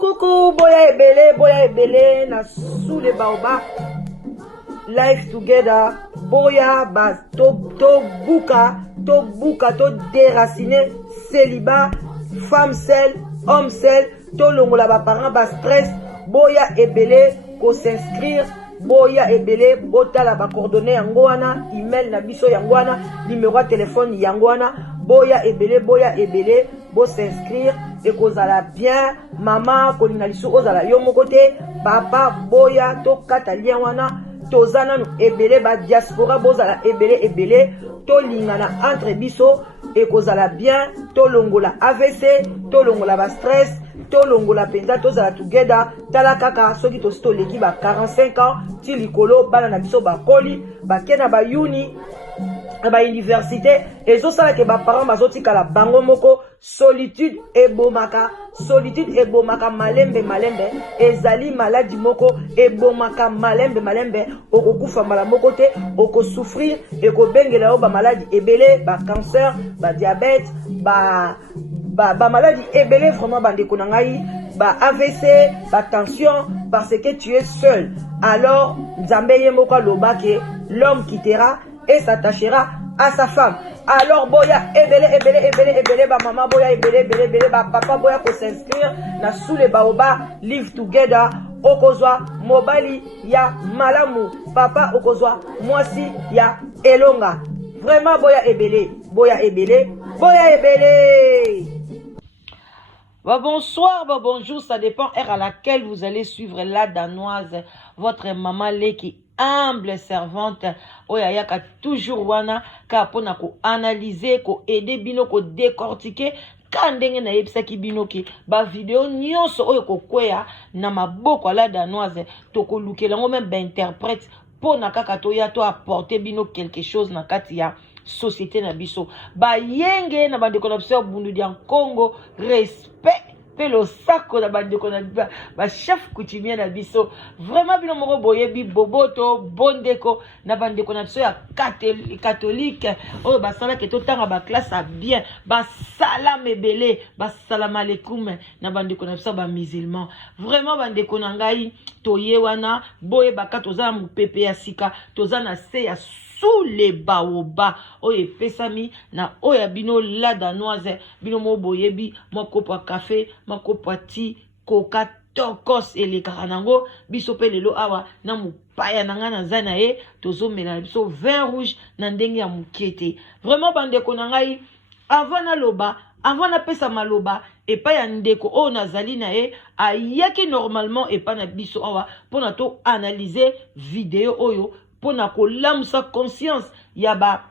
Coucou, boya ebele na sous les baobab. Life together, boya bas to buka, to déraciner célibat, femme seule, homme seul, to longola ba parents ba stress, boya ebele ko s'inscrire, boya ebele botala ba coordonnées yango wana, email na biso yango wana, numéro de téléphone yango wana, boya ebele bo s'inscrire et kozala bien, maman kolinga lisu ozala yo moko te, papa boya to kata lien wana. Tozana nu ebele ba diaspora bozala ebele to lingana entre biso et kozala bien to longola AVC to longola ba stress to longola penza tozala together tala kaka soki to sto leki ba 45 ans ti likolo bana na biso ba koli ba kena ba uni ba université et zo sala ke ba parents bazoti kala bango moko solitude ebomaka malembe ezali maladie moko ebomaka malembe okokufa mbala moko te okosouffrir ekobengela yo ba maladie ebele ba cancer ba diabète ba maladie ebele vraiment bandeko na ngai ba AVC ba tension parce que tu es seul. Alors Nzambe ye moko aloba ke l'homme quittera et s'attachera à sa femme. Alors boya ebele ba maman boya ebele ba papa boya ko s'inscrire na sous les baobab live together okozwa mobali ya malamu papa okozwa mwasi ya elonga. Vraiment boya ebele. Bonsoir, bonjour, ça dépend heure à laquelle vous allez suivre la danoise, votre maman Leki, humble servante, oyayaka toujours wana, ka pona ko analyser, ko aider bino, ko décortiquer, kandenge na yebisaki bino ki, ba vidéo nyonso oyo ko kwea, na maboko la danoise, toko lukelango même ba interprète, pona kaka toya to apporter bino quelque chose na kati ya société na biso. Ba yenge na bande konapseur bundu di en Congo, respect pe lo sako na bande konapseur ba chef coutumier na biso. Vraiment bino moko boyebi boboto bondeko na bande konapseur ya catholique oyo ba sala ke to tanga ba classe a bien ba salam ebele ba salam alaikum na bande konapseur ba musulman. Vraiment bande konangai toye wana boye baka toza mu pepe ya sika toza na se ya sous les baobab oye pesami na oya bino la danoise bino mo boyebi mo kopa café mo kopa ti coca tokos ele karanango biso pe lelo awa na mupaya nanga na zana e tozo mela biso vin rouge na ndenge ya mukete. Vraiment bandeko na ngai avant na loba avant na pesa maloba et pas ya ndeko o nazali na e ayaki normalement et pas na biso awa pona to analyser vidéo oyo pona ko lamsa conscience yaba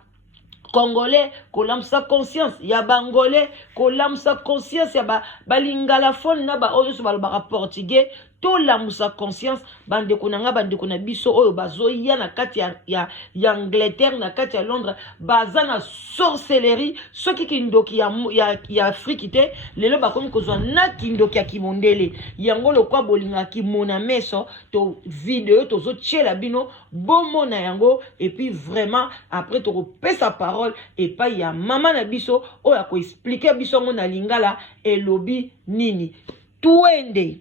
Congolais, ko lamsa conscience yaba Angolais, ko lamsa conscience yaba balingala fon na ba oyo so balobaka portugais to lamsa conscience bande konanga bande kona biso oyo bazoya na kati ya Angleterre na kati ya Londres baza na sorcellerie soki kindoki ya Afrique te lelo bakomi kozwa na kindoki ya kimondele yango lokwa bolinga kimona meso to vidéo to zo tchela bino bomo na yango et puis vraiment après to repesa parole et pas ya mama na biso oyo ko expliquer biso ngo na lingala elobi nini tuende.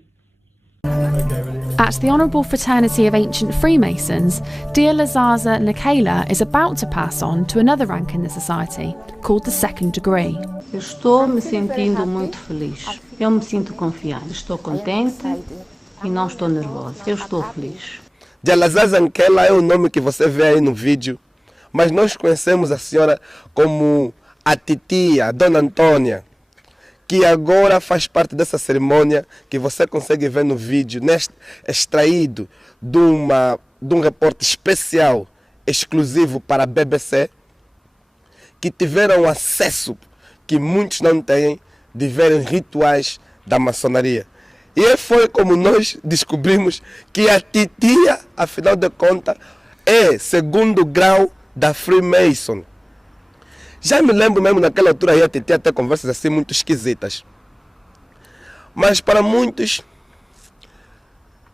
At the Honourable Fraternity of Ancient Freemasons, dear Lazaza Nikela is about to pass on to another rank in the society, called the second degree. Eu estou me sentindo muito feliz. Eu me sinto confiante. Estou contente e não estou nervosa. Eu estou feliz. De Lazaza Nikela é o nome que você vê aí no vídeo, mas nós conhecemos a senhora como a titia, a Dona Antônia, que agora faz parte dessa cerimônia que você consegue ver no vídeo, extraído de um repórter especial, exclusivo para a BBC, que tiveram acesso, que muitos não têm, de verem rituais da maçonaria. E foi como nós descobrimos que a titia, afinal de contas, é segundo grau da Freemason. Já me lembro mesmo naquela altura aí a titia até conversas assim muito esquisitas. Mas para muitos,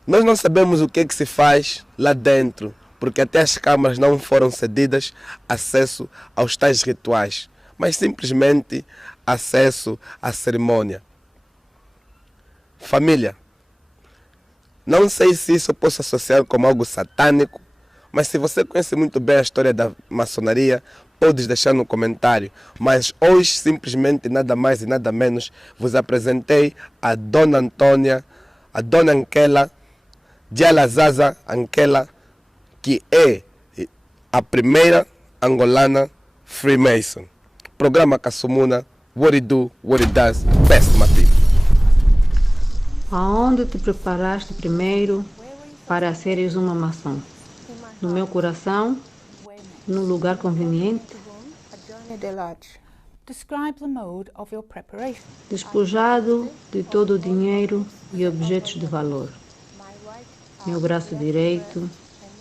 nós não sabemos o que é que se faz lá dentro, porque até as câmaras não foram cedidas acesso aos tais rituais, mas simplesmente acesso à cerimônia. Família, não sei se isso eu posso associar como algo satânico, mas se você conhece muito bem a história da maçonaria, podes deixar no comentário. Mas hoje, simplesmente, nada mais e nada menos, vos apresentei a Dona Antônia, a Dona Ankela, Dialazaza Ankela, que é a primeira angolana Freemason. Programa Kassumuna, What It Do, What It Does, Best Matif. Aonde te preparaste primeiro para seres uma maçom? No meu coração, no lugar conveniente, Describe the mode of your preparation. despojado de todo o dinheiro e objetos de valor. Meu braço direito,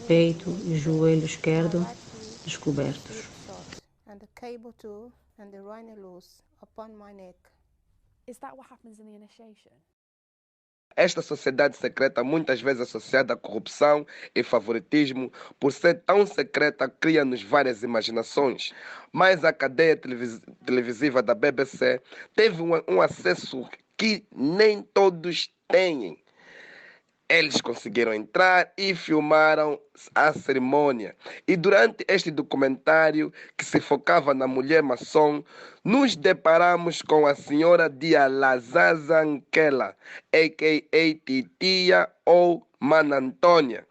peito e joelho esquerdo descobertos. And the cable too, and the rhino loose upon my neck. Is that what happens in the initiation? Esta sociedade secreta, muitas vezes associada à corrupção e favoritismo, por ser tão secreta, cria-nos várias imaginações. Mas a cadeia televisiva da BBC teve um acesso que nem todos têm. Eles conseguiram entrar e filmaram a cerimônia. E durante este documentário, que se focava na mulher maçom, nos deparamos com a senhora Dialazaza Ankela, a.k.a. Titia ou Mana Antônia,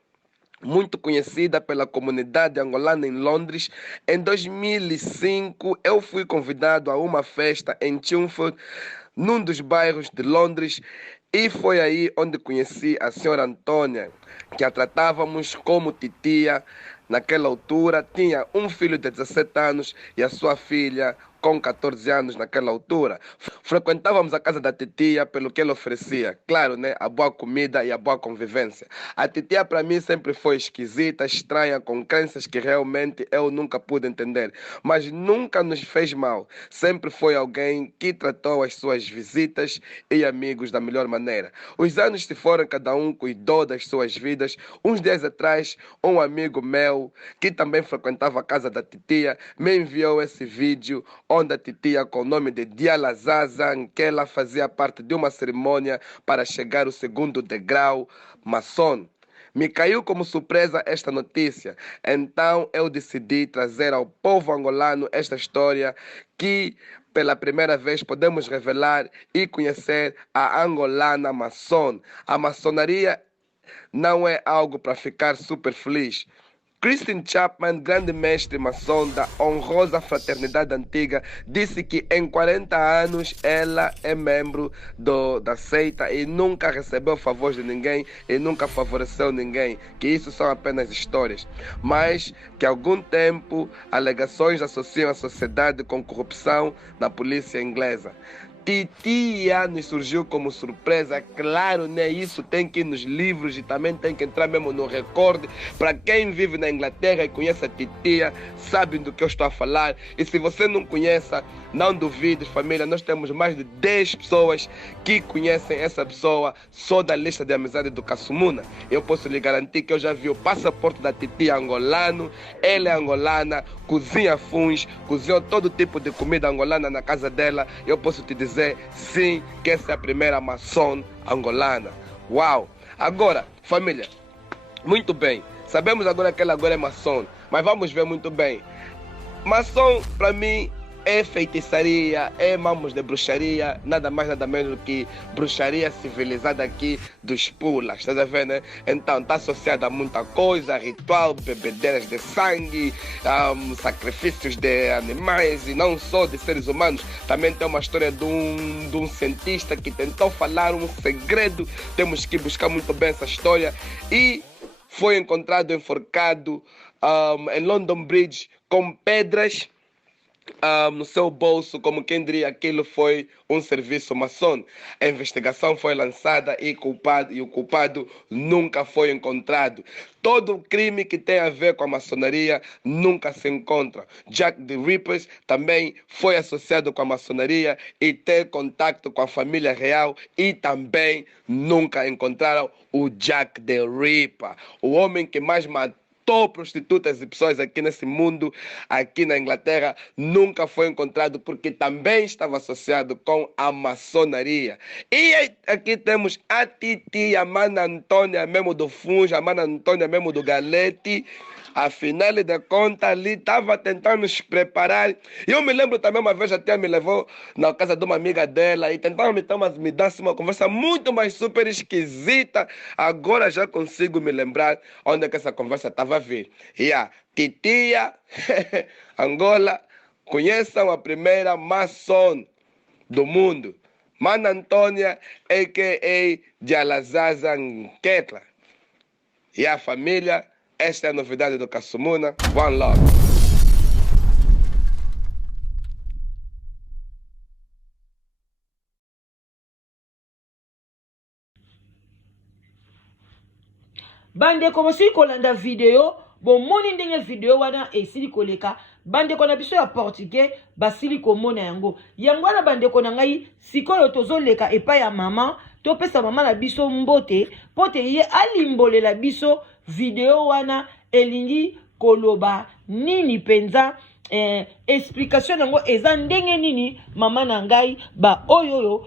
muito conhecida pela comunidade angolana em Londres. Em 2005, eu fui convidado a uma festa em Chelmsford, num dos bairros de Londres, e foi aí onde conheci a senhora Antônia, que a tratávamos como titia. Naquela altura tinha um filho de 17 anos e a sua filha com 14 anos naquela altura. Frequentávamos a casa da titia pelo que ela oferecia. Claro, né? A boa comida e a boa convivência. A titia para mim sempre foi esquisita, estranha, com crenças que realmente eu nunca pude entender. Mas nunca nos fez mal. Sempre foi alguém que tratou as suas visitas e amigos da melhor maneira. Os anos se foram, cada um cuidou das suas vidas. Uns dias atrás, um amigo meu, que também frequentava a casa da titia, me enviou esse vídeo onde a titia, com o nome de Dialazaza Ankela, fazia parte de uma cerimônia para chegar ao segundo degrau maçom. Me caiu como surpresa esta notícia, então eu decidi trazer ao povo angolano esta história que pela primeira vez podemos revelar e conhecer a angolana maçom. A maçonaria não é algo para ficar super feliz. Christine Chapman, grande mestre maçom da honrosa fraternidade antiga, disse que em 40 anos ela é membro da seita e nunca recebeu favores de ninguém e nunca favoreceu ninguém, que isso são apenas histórias, mas que há algum tempo alegações associam a sociedade com corrupção na polícia inglesa. Titia nos surgiu como surpresa, claro, né? Isso tem que ir nos livros e também tem que entrar mesmo no recorde. Para quem vive na Inglaterra e conhece a titia, sabe do que eu estou a falar. E se você não conhece, não duvide, família, nós temos mais de 10 pessoas que conhecem essa pessoa só da lista de amizade do Kassumuna. Eu posso lhe garantir que eu já vi o passaporte da titia angolano, ela é angolana, cozinha funs, cozinhou todo tipo de comida angolana na casa dela. Eu posso te dizer sim, que essa é a primeira maçom angolana. Uau! Agora, família, muito bem, sabemos agora que ela agora é maçom, mas vamos ver muito bem. Maçom, para mim, é feitiçaria, é mamos de bruxaria, nada mais nada menos do que bruxaria civilizada aqui dos pulas, estás a ver, né? Então está associada a muita coisa, ritual, bebedeiras de sangue, sacrifícios de animais e não só de seres humanos. Também tem uma história de um cientista que tentou falar um segredo, temos que buscar muito bem essa história, e foi encontrado enforcado em London Bridge com pedras no seu bolso, como quem diria aquilo foi um serviço maçom. A investigação foi lançada e o culpado nunca foi encontrado. Todo crime que tem a ver com a maçonaria nunca se encontra. Jack the Ripper também foi associado com a maçonaria e tem contato com a família real e também nunca encontraram o Jack the Ripper, o homem que mais matou prostitutas e pessoas aqui nesse mundo, aqui na Inglaterra, nunca foi encontrado porque também estava associado com a maçonaria. E aqui temos a Titi, a Mana Antônia mesmo do Funja, a Mana Antônia mesmo do Galete. Afinal de contas, ali estava tentando nos preparar. E eu me lembro também, uma vez a tia me levou na casa de uma amiga dela e tentaram me dar uma conversa muito mais super esquisita. Agora já consigo me lembrar onde é que essa conversa estava a vir. E a titia, Angola, conheçam a primeira maçom do mundo. Mana Antônia, a.k.a. Jalazaza Nketla. E a família... Esta é a novidade do Kassumuna. One love. Bande como si kolanda video, bon moni ndenge video wana esili koleka, bande kona biso ya portugais, basili komona yango. Yango wana bande kona ngai, sikoyo tozoleka epa ya mama, topesa mama na biso mbote, pote ye alimbole la biso video wana elingi koloba nini penza explication nango eza ndenge nini mama na ngai ba oyoyo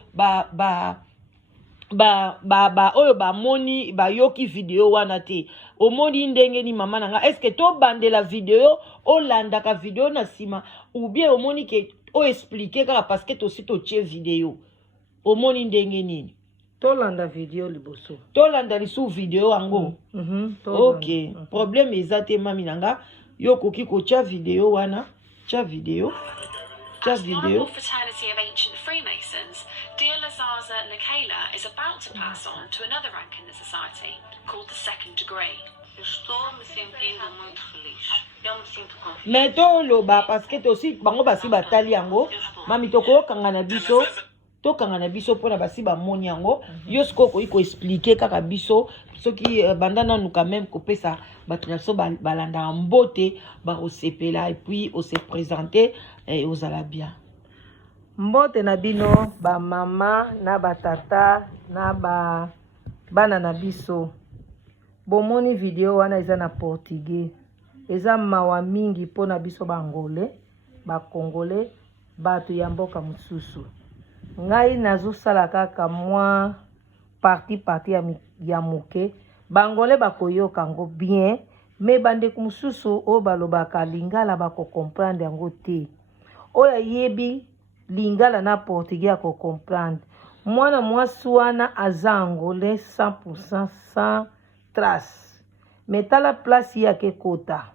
oyo bamoni bayoki video wana te omoni ndenge ni mama na ngai eske to bandela video olandaka video na sima ou bien omoni ke o expliquer kaka parce que tosi totie video omoni ndenge nini tolanda video liboso tolanda lisu video yango ok problème eza te mami nanga yo koki kotia video wana tia video As the Honourable Fraternity of Ancient Freemasons, dear Lazaza Nikela is about to pass on to another rank in the society, called the second degree. Estou me sentindo muito feliz. Eu me sinto confiante. Mais toloba parce que tosi bango basi batali yango mami tokokanga na biso tokanga na biso pona basi bamoni yango yo siko ko expliquer kaka biso soki bandana nous quand même kopesa bato na so balanda mbote ba osepela et puis on se présenter et aux ala bien mbote na bino ba mama na ba tata na ba bana na biso bomoni video wana eza na portugais eza mawa mingi pona biso ba angolais ba congolais bato ya mboka mususu ngai nazosala kaka mwa parti ya moke bangole bakoyoka yango bien me bandeko mususu oyo balobaka lingala bakokomprendre yango te oyo ayebi lingala na portugais akokomprendre mwana mwasi wana aza angolais 100% sans trace me tala place ye akekota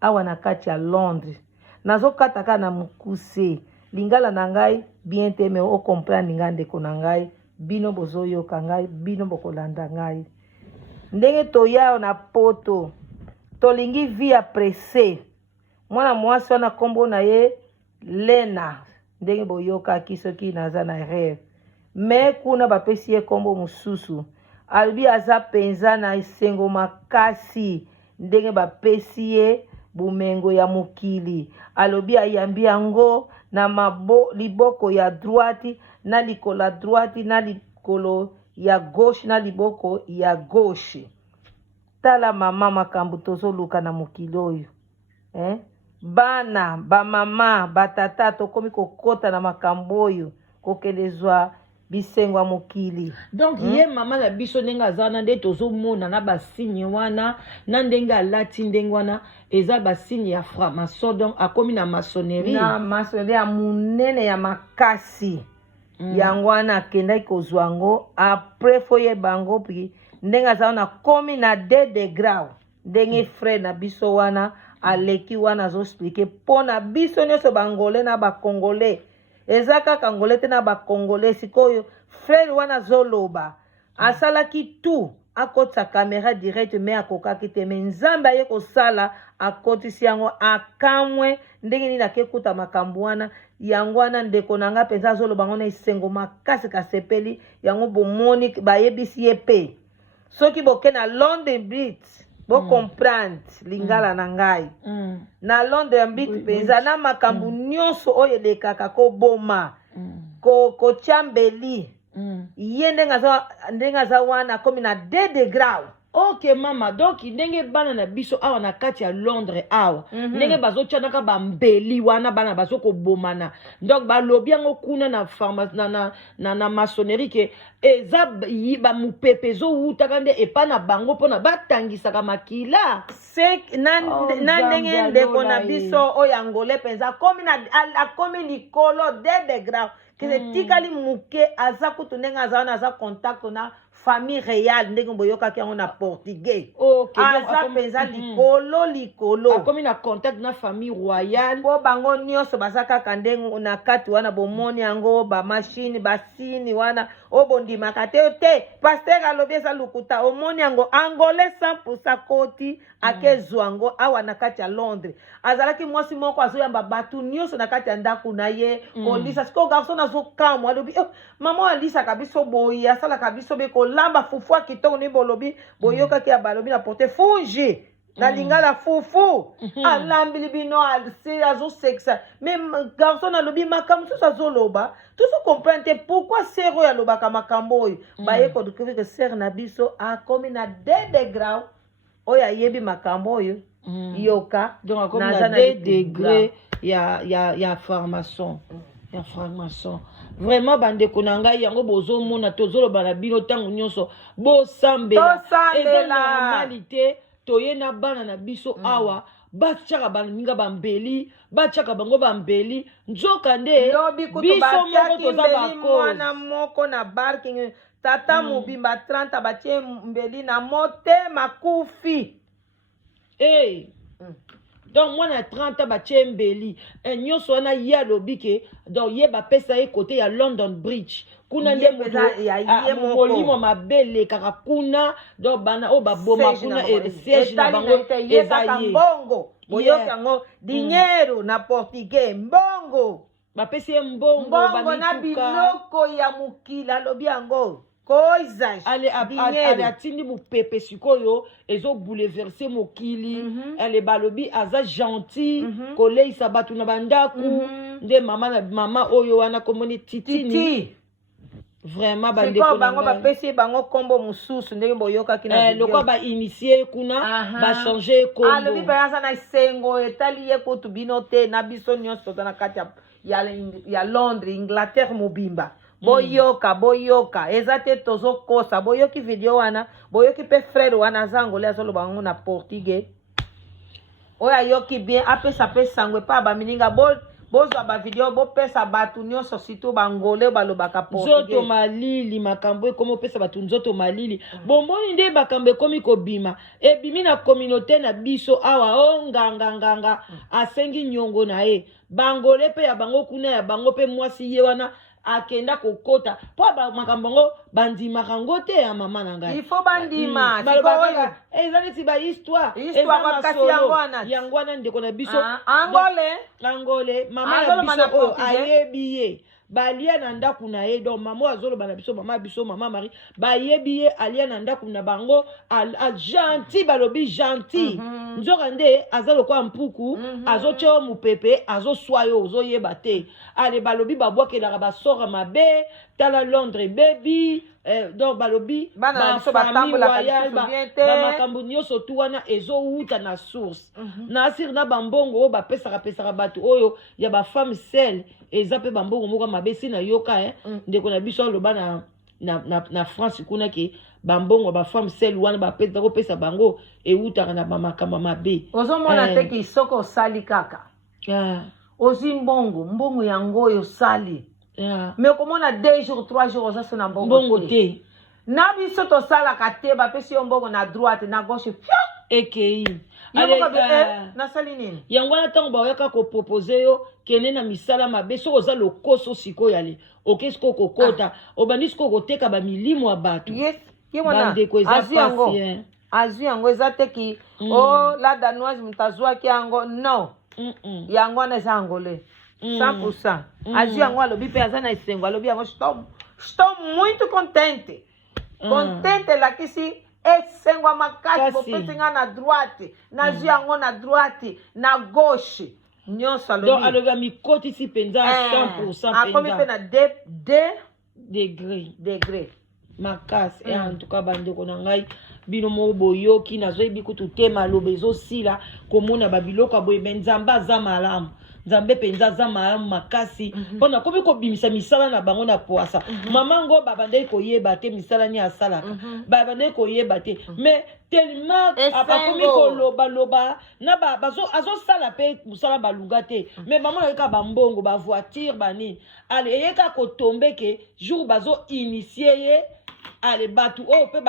awa na kati ya Londres nazokata kaka na mokuse lingala na ngai bien te me okomprendre ngai ndeko na ngai bino bozoyoka ngai bino bokolanda ngai ndenge toya na poto tolingi via presse mwana mwasi wana kombo na ye Lena ndenge boyokaki soki naza na rêve me kuna bapesi ye kombo mosusu alobi aza penza na esengo makasi ndenge bapesi ye bumengo ya mokili alobi ayambi yango na liboko ya droite na likolo ya droite na likolo ya gauche na liboko ya gauche tala mama makambo tozoluka na mokili oyo bana bamama batata tokomi kokota na makambo oyo kokelezwa bisengo ya mokili donc ye mama na biso ndenge aza wana nde tozomona na basigne wana na ndenge alati ndenge wana eza basigne ya franc-maçon donc akomi na maçonnerie ya monene ya makasi yango wana akendaki kozwa yango apres fo yeba yango mpi ndenge aza wana komi na 2 degrau ndenge frere na biso wana aleki wana azoexplike mpo na biso nyonso bangolais na bakongolais eza kaka ngolais te na bakongolais sikoyo frere wana azoloba asalaki tu akotisa caméra direct me akokaki te me nzambe aye kosala akotisi yango akamwe ndenge nini akekuta makambo wana yango wana ndeko na nga mpenza azoloba ngo na esengo makasi kasepeli yango bomoni bayebisi ye mpe soki boke na London Bridge bocomprendre lingala na ngai na London Bridge mpenza na makambo nyonso oyo elekaka koboma kotyambeli ye ndenge aza wana akomi na 2 degrau. Ok mama, donc ndenge bana na biso awa na kati ya Londres awa ndenge bazotianaka bambeli wana bana bazokobomana donc balobi yango kuna na na maçonnerie ke eza bamupepe ezowutaka nde epa na bango mpona batangisaka makila na ndenge ndeko na biso oyo angole mpenza akomi likolo 2 degrau kese tikali muke aza kutu ndenge aza wana aza contact na famille réelle ndenge boyokaki yango na portugais aza mpenza likolo akomi na contact na famille royale mpo bango nyonso baza kaka ndenge na kati wana bomoni yango bamashine basini wana oyo bondimaka te paster alobi eza lukuta omoni yango angolais 100% koti akezwa yango awa na kati ya Londres azalaki mwasi moko azoyamba bato nyonso na kati ya ndako na ye kolisa sikoyo garson azokamwa alobi mama alisaka biso boye asalaka biso be kolamba fufu akitoko ni bolobi boyokaki ya balobi na porte fungi na lingala fufu alambili bino azosexa mais garson alobi makambo mosusu azoloba tozo comprendre te pourquoi sere oyo alobaka makambo oyo baye kodécouvrir que sere na biso akomi na 2 degrau oyo ayebi makambo oyo yoka donc akomi na 2 degré ya formation ya franc-maçon vraiment bandeko na ngai yango bozomona tozoloba na bino ntango nyonso bosambela eza normalité toye na bana na biso awa batiaka baninga bambeli batiaka bango bambeli nzoka nde biso moko toza mwana moko na barking tata mobimba 30 batie mbeli na motema kufi donc mwana ya 30 batie mbeli nyonso wana ye alobi ke donc ye bapesa ye kote ya London Bridge kuna nde molimo mabe elekaka kuna donc bana oyo baboma kuna siège na bango eza ye mbongo boyoki yango dinheiro na portugais mbongo bapesi ye mbongo na biloko ya mokili alobi yango ale atindi mopepe sikoyo ezobouleverse mokili ale balobi aza gentil koleisa bato na bandako nde mama oyo wana komoni titini vraiment bandeko bango bapesi bango kombo mosusu ndenge boyokaki na video lokwa bainitie kuna bachange kombo alobi mpe aza na esengo etali ye kutu bino te na biso nyonso toza na kati ya Londres Ingleterre mobimba boyoka eza te tozokosa boyoki video wana boyoki mpe frère wana aza angolais azoloba yango na portugais oyo ayoki bien apesa mpe sango epa bamininga bozwa bavideo bopesa bato nyonso surtout bangolais balobaka portugais nzoto malili makambo ekomi opesa bato nzoto malili bomoni nde makambo ekomi kobima ebimi na communauté na biso awa nganga asengi nyongo na ye bangolais mpe ya bango kuna ya bango mpe mwasi ye wana akenda kokota po makambo ngo bandimaka ngo te ya mama na ngai ifo bandima eza neti bahistoire yango wana ndeko na biso angole mama na biso oyo ayebi ye balia na ndako na ye donc mama azoloba na biso mama biso mama Marie bayebi ye alia na ndako na bango gentil balobi gentil nzoka nde aza lokwa mpuku azotia mopepe azoswa yo ozoyeba te ale balobi babwakelaka basora mabe tala Londres baby donc balobi bafamille royale bamakambo nyonso tu wana ezowuta na source na asiri na bambongo oyo bapesaka bato oyo ya bafemme sele eza mpe bambongo moko mabe si na yoka ndeko na biso aloba na France kuna ke bambongo bafemme sele wana bakopesa bango ewutaka na bamakambo mabe ozomona te ki soko osali kaka ozwi mbongo yango oyo osali mais komona 2 jours 3 jours ozaso na mbongo te na biso tosalaka te bapesi yo mbongo na droite na gauche ekei nasali nini yango wana ntango baoyaka kopropose yo kende na misala mabe soki oza lokoso sikoyo ale oke sikoyo kokota obandi sikoyo koteka bamilimo ya bato ye wana bandeko eza azwi yango pasi, hein. azwi yango eza te ki o la danoise moto azwaki yango non yango wana eza angolais 100%. azwi yango alobi mpe aza na esengo alobi yango estou muito contente contente elakisi esengo makasi bopesi nga na droite nazwi yango na droite na gauche nyonso donc alobi amikotisi mpenza 100% akomi mpe na degré makasi en tout cas bandeko na ngai bino moko boyoki nazoyebi kutu te maloba ezosila komona babiloko boye me nzambe aza malamu nzambe mpenza aza malamu makasi mpona komi kobimisa misala na bango na poasa mama ngo babandaki koyeba te misala ni asalaka babandaki koyeba te mais tellement akomi kolobaloba na azosala mpe mosala balunga te mais mama ayeka bambongo bavoiture banini ale eyeka kotombe ke jour bazo-initie ye ale bato oyo mpe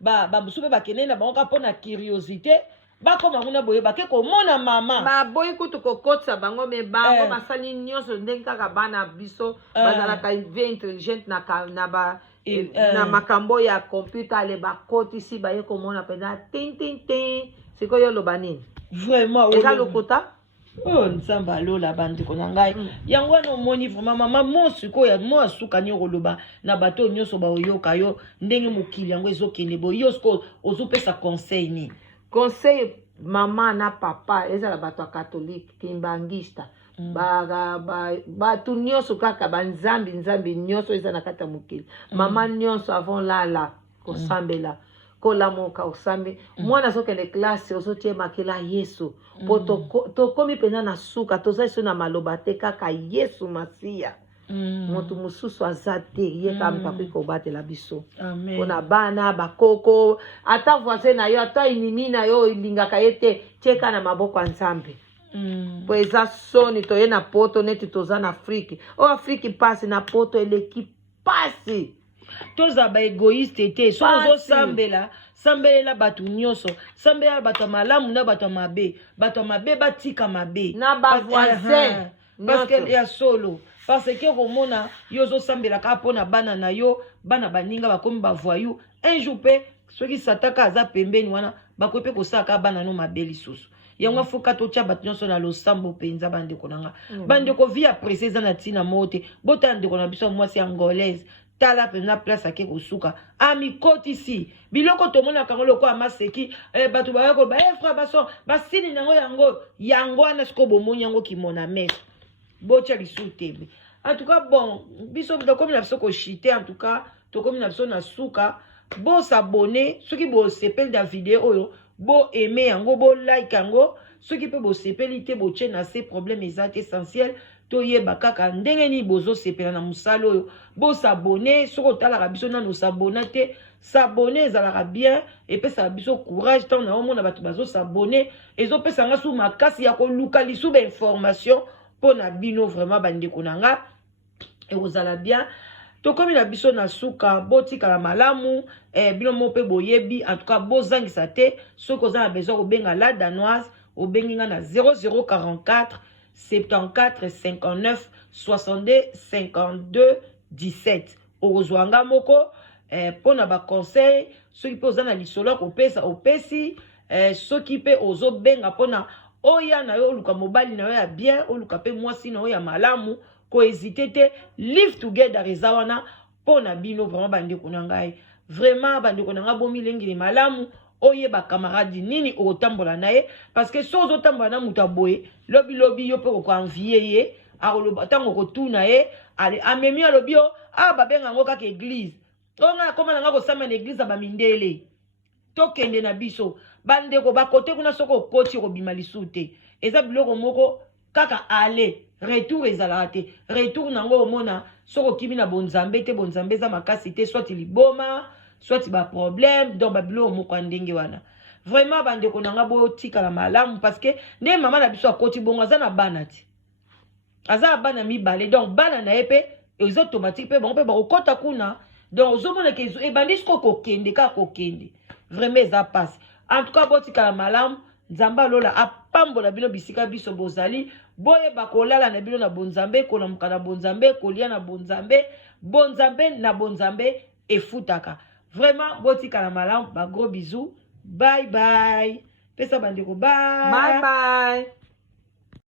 bamosu mpe bakende na bango ka mpona curiosité bakoma kuna boye bake komona mama baboyi kutu kokotisa bango me bango basali nyonso ndenge kaka bana biso bazalaka vie intelligente na makambo ya computer ale bakotisi baye komona mpenza tintintin sikoyo oloba nini vraiment eza lokuta nzambe alola bandeko na ngai yango wana omoni vraiment mama mosikoyo mo asukani koloba na bato nyonso baoyoka yo ndenge mokili yango ezokende boye yo siko ozopesa conseil nini conseil mama na papa ezala bato ya catholique kimbangista bato nyonso kaka banzambi nyonso eza na kati ya mokili mama nyonso avant lala kosambela kolamuka osambe mwana azokende klase ozotie makela yesu po tokomi mpenza na suka toza so na maloba te kaka yesu masiya moto mosusu aza te ye kaka mpako kobatela biso mpona bana bakoko ata voisin na yo ata inimi na yo elingaka ye te tieka na maboko ya nzambe po eza soni toye na poto neti toza na afrike oyo afrike mpasi na poto eleki mpasi toza baegoiste te so ozosambela sambelela bato nyonso sambelela bato ya malamu na bato ya mabe batika mabe na bavoisin parce que ya solo parce que komona yo ozosambelaka mpona bana na yo bana baninga bakomi bavoyu un jour mpe soki sataka aza pembeni wana bakoki mpe kosalaka bana no mabe lisusu yango afuka totya bato nyonso na losambo mpenza bandeko na nga bandeko vi apresse eza na ntina moko te botala ndeko na biso mwasi angolaise tala mpenza place ake kosuka amikotisi biloko tomonaka yango lokola maseki bato baya koloba frère baso basini nango yango wana sikoyo bomoni yango kimona mese botya lisu tebe en tout cas bon biso tokomi na biso koshite en tout cas tokomi na biso na suka bosabone soki bosepeli na video oyo boaime yango bolike yango soki mpe bosepeli te botye na se problème eza te essentiel toyeba kaka ndenge nini bozosepela na mosala oyo bosabone soki otalaka biso nano sabona te sabone ezalaka bien epesaka biso courage ntango na omona bato bazosabone ezopesanga su makasi ya koluka lisu bainformation mpo na bino vraiment bandeko na nga ekozala bien tokomi na biso na suka botikala malamu bino mo mpe boyebi en tout cas bozangisa te soki oza na besoin kobenga la danoise obengi nga na 0044 74 59 62 52 17 okozwa nga moko mpona baconseil soki mpe oza na lisolo ya kopesa opesi soki mpe ozobenga mpona oya na yo oluka mobali na yo ya bien oluka mpe mwasi na yo ya malamu kohésite te live together eza wana mpona bino vraiment bandeko na ngai vraiment bandeko na ngai bomilengeli malamu oyeba camarade nini okotambola na ye parce que so ozotambola na moto aboye lobilobi yo mpe kokoanvie ye akoloba ntango okotuna ye amemi alobi yo babenga yango kaka église onga akoma na nga kosamba na église ya bamindele tokende na biso bandeko bakote kuna soko okoti kobima lisu te eza biloko moko kaka ale retour ezalaka te retour nango omona soko okimi na bonzambe te bonzambe eza makasi te swati liboma swati baproblème donc babiloko moko ya ndenge wana vraiment bandeko na nga botikala malamu parce que nde mama na biso akoti bongo aza na bana ti aza na bana mibale donc bana na ye mpe eza automatique mpe bango mpe bakokota kuna donc ozomona ke ebandi siko kokende kaka kokende vraiment eza pasi en tout cas botikala malamu nzambe alola apambola bino bisika biso bozali boyeba kolala na bino na bonzambe kolamuka na bonzambe kolia na bonzambe bonzambe na bonzambe efutaka Vraiment, botika la malam, ba gros bisous. Bye bye. Pesa bandeko, bye. Bye bye.